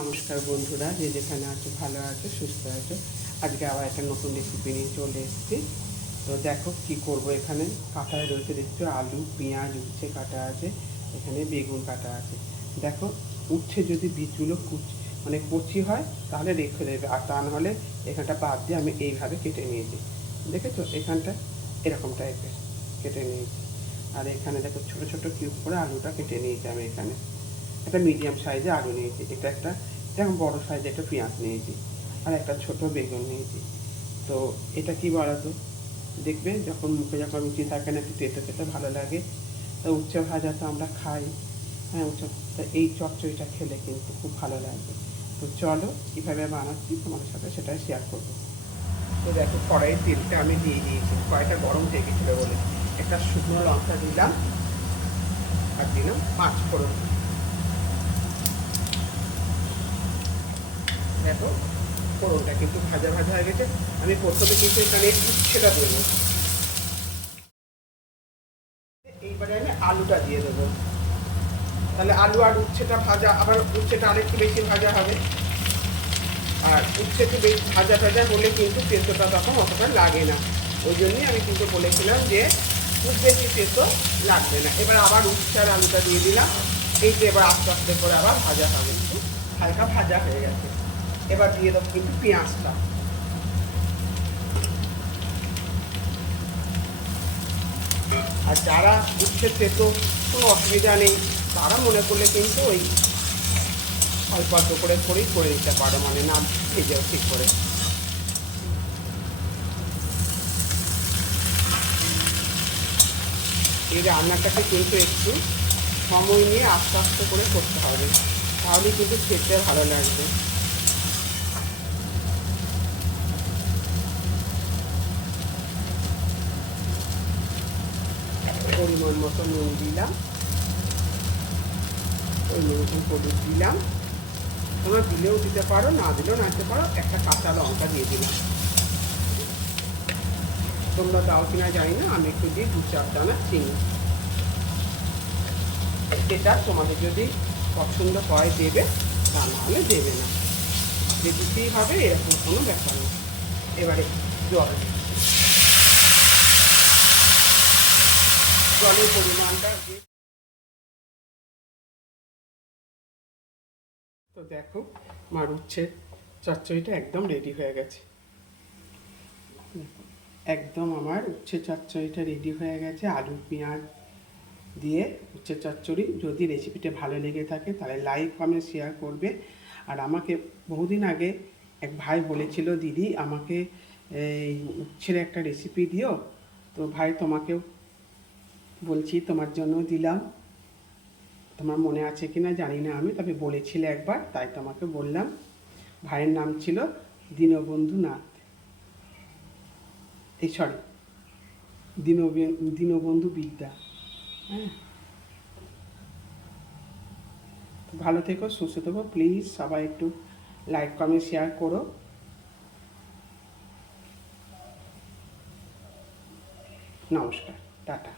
নমস্কার বন্ধুরা, যে যেখানে আছো, ভালো আছো, সুস্থ আছো। আজকে আবার একটা নতুন রেসিপি নিয়ে চলে এসেছি। তো দেখো কি করব এখানে। কাঁটায় রয়েছে, দেখছ? আলু, পেঁয়াজ, উচ্ছে কাটা আছে, এখানে বেগুন কাটা আছে। দেখো, উচ্ছে যদি বীজগুলো কুচ মানে কচি হয়, তাহলে রেখে দেবে। আর তা নাহলে এখানটা বাদ দিয়ে আমি এইভাবে কেটে নিয়েছি। দেখেছ? এখানটা এরকম টাইপের কেটে নিয়েছি। আর এখানে দেখো, ছোটো ছোটো কিউব করে আলুটা কেটে নিয়েছি আমি এখানে। একটা মিডিয়াম সাইজে আলু নিয়েছি, এটা একটা, এটা বড় সাইজে একটা পেঁয়াজ নিয়েছি, আর একটা ছোট বেগুন নিয়েছি। তো এটা কি বলতো? দেখবে যখন মুখে যখন রুচি থাকে না, একটু তেতে খেতে ভালো লাগে। তো উচ্চ ভাজা তো আমরা খাই। হ্যাঁ উচ্চ এই চচ্চড়িটা খেলে কিন্তু খুব ভালো লাগবে তো চলো, কীভাবে বানাচ্ছি তোমাদের সাথে সেটাই শেয়ার করব। তো দেখো, কড়াইয়ের তেলটা আমি দিয়ে দিয়েছি। কড়াইটা গরম হয়ে গেছিল বলে একটা শুকনো লঙ্কা দিলাম আর দিলাম পাঁচ ফোড়ন। দেখো ফোড়নটা কিন্তু ভাজা ভাজা হয়ে গেছে। আমি প্রথমে কিন্তু এখানে উচ্ছেটা দেবো এইবারে আমি আলুটা দিয়ে দেবো তাহলে আলু আর উচ্ছেটা ভাজা, আবার উচ্ছেটা আরেকটু বেশি ভাজা হবে। আর উচ্ছে একটু বেশি ভাজা ভাজা হলে কিন্তু তেঁতোটা তখন অতটা লাগে না। ওই জন্যই আমি কিন্তু বলেছিলাম যে খুব বেশি তেঁতো লাগবে না। এবার আবার উচ্ছে আর আলুটা দিয়ে দিলাম। এইটা এবার আস্তে আস্তে করে আবার ভাজা হবে। একটু হালকা ভাজা হয়ে গেছে। এবার দিয়ে দেবো কিন্তু পেঁয়াজটা। আর যারা উচ্ছে তেতো, কোনো অসুবিধা নেই, তারা মনে করলে কিন্তু ওই অল্প অল্প করে করেই করে দিতে পারো মানে না ভেজেও ঠিক করে। এই রান্নাটাকে কিন্তু একটু সময় নিয়ে আস্তে আস্তে করে করতে হবে, তাহলে কিন্তু খেতে ভালো লাগবে। পরিমাণ মতো নুন দিলাম। ওই নুন হলুদ দিলাম। তোমরা দিলেও দিতে পারো, না দিলেও না দিতে পারো, একটা কাঁচা লঙ্কা দিয়ে দিলাম। তোমরা দাও কিনা জানি না, আমি একটু দিই, দু চার দানা চিনি। সেটা তোমাদের যদি পছন্দ হয় দেবে, তা নাহলে দেবে না। যে দিতেই হবে, এরকম কোনো ব্যাপার না। এবারে জল জলের পরিমাণটা তো দেখো, মার উচ্ছে চচ্চড়িটা একদম রেডি হয়ে গেছে। একদম আমার উচ্ছে চচ্চড়িটা রেডি হয়ে গেছে। আলু, পেঁয়াজ দিয়ে উচ্ছে চচ্চড়ি। যদি রেসিপিটা ভালো লেগে থাকে, তাহলে লাইক কমেন্ট শেয়ার করবে। আর আমাকে বহুদিন আগে এক ভাই বলেছিল, দিদি, আমাকে এই উচ্ছের একটা রেসিপি দিও। তো ভাই তোমাকেও বলছি, তোমার জন্য দিলাম। তোমার মনে আছে কি না জানি না আমি, তবে বলেছিলে একবার, তাই তোমাকে বললাম। ভাইয়ের নাম ছিল দীনবন্ধু নাথ। এই সরি দীন দীনবন্ধু বিদ্যা। হ্যাঁ। ভালো থেকো, সুস্থ থেকো প্লিজ সবাই একটু লাইক কমেন্ট শেয়ার করো। নমস্কার, টাটা।